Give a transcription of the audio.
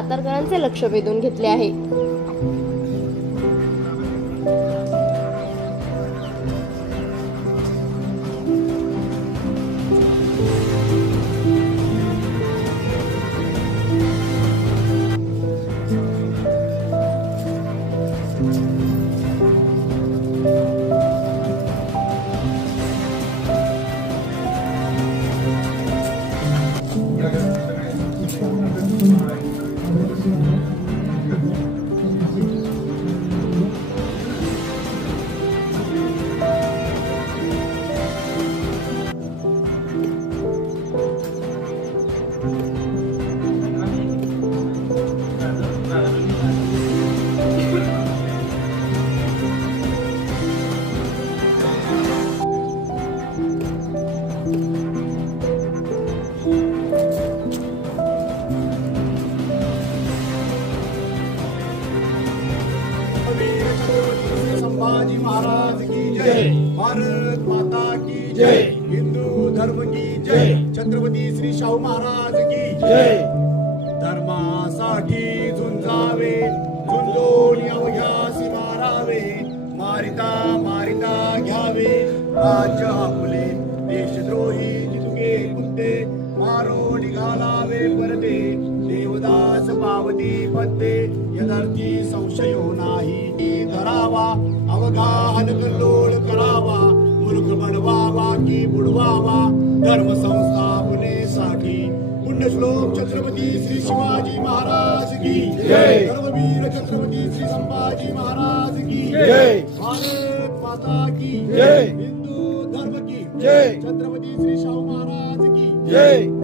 सातारकरांचे लक्ष वेधून घेतले आहे। संभाजी महाराज की जय, भारत माता की जय, हिंदू धर्म की जय, छत्रपती श्री शाहू महाराज की जय। धर्मासाठी झुंजावे, झुंजून अवघ्यासी मारावे, मारिता मारिता घ्यावे राज्य आपले। देशद्रोही जितके कुत्ते मारो निघालावे परते, देवदास पावती पत्ते यदर्थी संशयो नाही। धरावा अवघा हलकल्लोळ करावा, मुलुख बनवावा की बुडवावा धर्म संस्थापनेसाठी। पुण्यश्लोक छत्रपती श्री शिवाजी महाराज की जय, धर्मवीर छत्रपती श्री संभाजी महाराज की जय, भारत माता की जय, हिंदू धर्म की जय, छत्रपती श्री शाहू महाराज की जय।